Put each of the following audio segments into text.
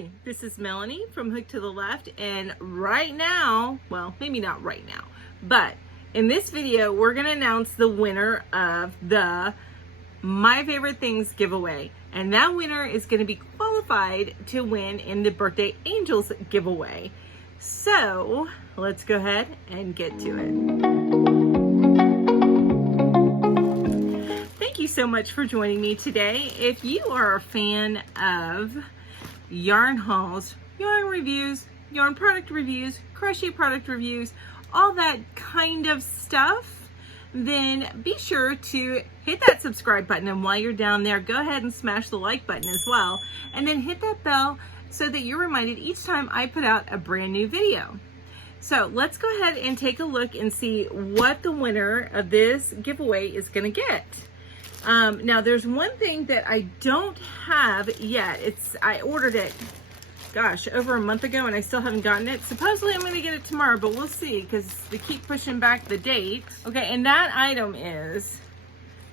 Hi, this is Melanie from Hook to the Left, and right now, well, maybe not right now, but in this video, we're gonna announce the winner of the My Favorite Things giveaway, and that winner is gonna be qualified to win in the Birthday Angels giveaway. So let's go ahead and get to it. Thank you so much for joining me today. If you are a fan of yarn hauls, yarn reviews, yarn product reviews, crochet product reviews, all that kind of stuff, then be sure to hit that subscribe button, and while you're down there, go ahead and smash the like button as well, and then hit that bell so that you're reminded each time I put out a brand new video. So let's go ahead and take a look and see what the winner of this giveaway is going to get. Now there's one thing that I don't have yet. I ordered it, gosh, over a month ago, and I still haven't gotten it. Supposedly I'm going to get it tomorrow, but we'll see because they keep pushing back the date. Okay, and that item is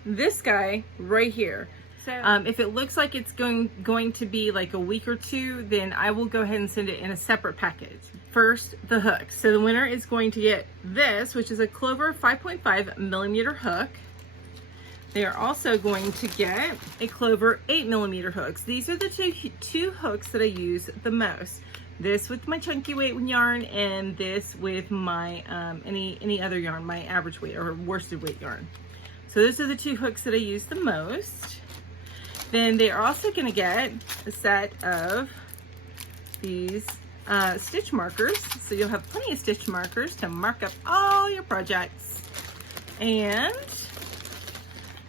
this guy right here. So if it looks like it's going to be like a week or two, then I will go ahead and send it in a separate package. First, the hook. So the winner is going to get this, which is a Clover 5.5 millimeter hook. They are also going to get a Clover 8 millimeter hooks. These are the two hooks that I use the most. This with my chunky weight yarn, and this with my any other yarn, my average weight or worsted weight yarn. So those are the two hooks that I use the most. Then they are also going to get a set of these stitch markers. So you'll have plenty of stitch markers to mark up all your projects. And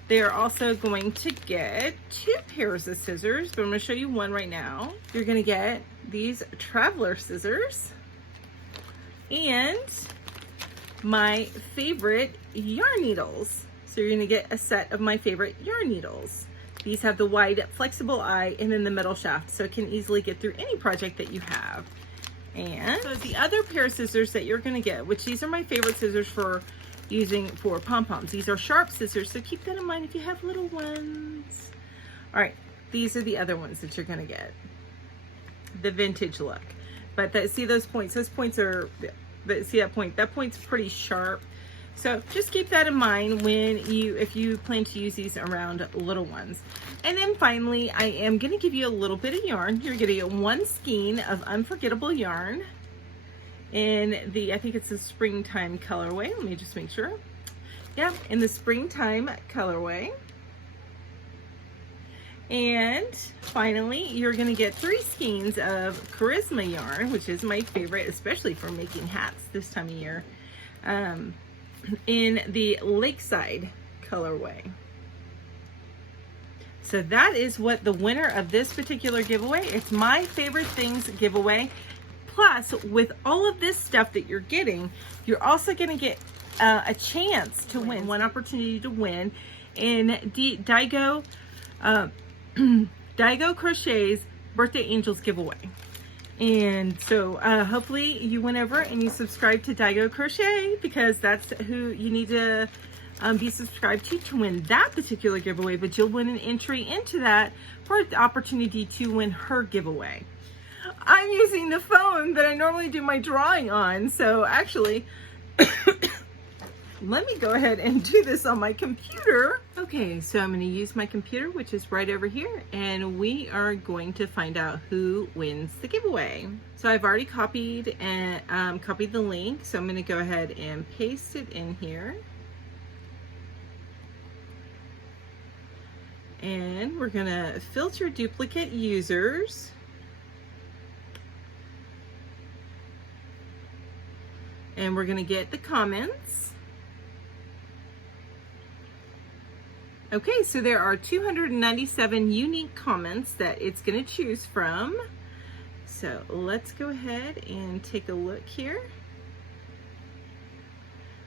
they are also going to get two pairs of scissors, but I'm going to show you one right now. You're going to get these traveler scissors and my favorite yarn needles. So you're going to get a set of my favorite yarn needles. These have the wide flexible eye and then the metal shaft, so it can easily get through any project that you have. And so the other pair of scissors that you're going to get, which these are my favorite scissors for using for pom-poms. These are sharp scissors, so keep that in mind if you have little ones. All right, these are the other ones that you're going to get. The vintage look. But see those points? Those points are, see that point? That point's pretty sharp. So just keep that in mind if you plan to use these around little ones. And then finally, I am going to give you a little bit of yarn. You're going to get one skein of unforgettable yarn in the, I think it's the springtime colorway. Let me just make sure. Yeah, in the springtime colorway. And finally, you're going to get 3 skeins of Charisma yarn, which is my favorite, especially for making hats this time of year, in the Lakeside colorway. So that is what the winner of this particular giveaway. It's My Favorite Things giveaway. Plus, with all of this stuff that you're getting, you're also going to get a chance to win, one opportunity to win in Daigo Crochet's Birthday Angels giveaway. And so hopefully you went over and you subscribe to Daigo Crochet, because that's who you need to be subscribed to win that particular giveaway. But you'll win an entry into that for the opportunity to win her giveaway. I'm using the phone that I normally do my drawing on, so actually let me go ahead and do this on my computer. Okay, so I'm going to use my computer, which is right over here, and we are going to find out who wins the giveaway. So I've already copied and copied the link, so I'm going to go ahead and paste it in here. And we're going to filter duplicate users. And we're going to get the comments. Okay, so there are 297 unique comments that it's going to choose from. So let's go ahead and take a look here.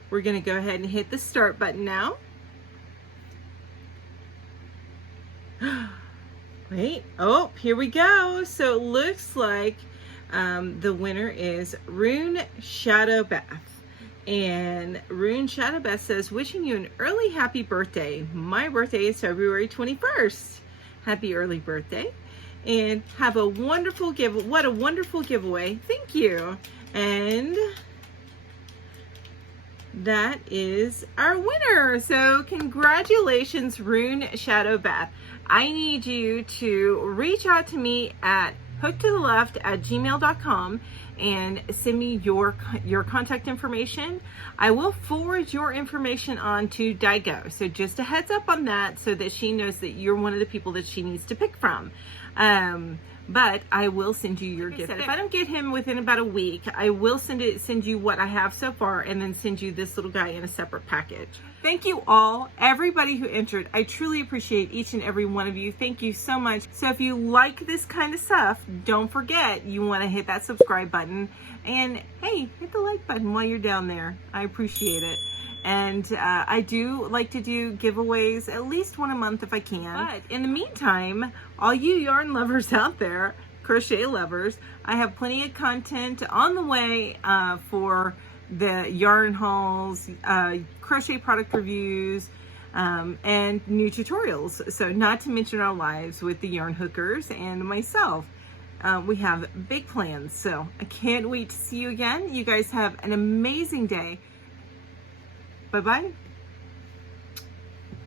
We're going to go ahead and hit the start button now. Wait, oh, here we go. So it looks like the winner is Rune Shadow Bath. And Rune Shadow Bath says, wishing you an early happy birthday. My birthday is February 21st. Happy early birthday. and have a wonderful what a wonderful giveaway. Thank you. And that is our winner. So congratulations, Rune Shadow Bath. I need you to reach out to me at hooktotheleft@gmail.com and send me your contact information. I will forward your information on to Digo. So just a heads up on that, so that she knows that you're one of the people that she needs to pick from. But I will send you your gift. If I don't get him within about a week, I will send you what I have so far, and then send you this little guy in a separate package. Thank you all, everybody who entered. I truly appreciate each and every one of you. Thank you so much. So if you like this kind of stuff, don't forget you want to hit that subscribe button, and hey, hit the like button while you're down there. I appreciate it. And I do like to do giveaways at least one a month if I can. But in the meantime, all you yarn lovers out there, crochet lovers, I have plenty of content on the way for the yarn hauls, crochet product reviews, and new tutorials. So not to mention our lives with the yarn hookers and myself. We have big plans. So I can't wait to see you again. You guys have an amazing day. Bye-bye.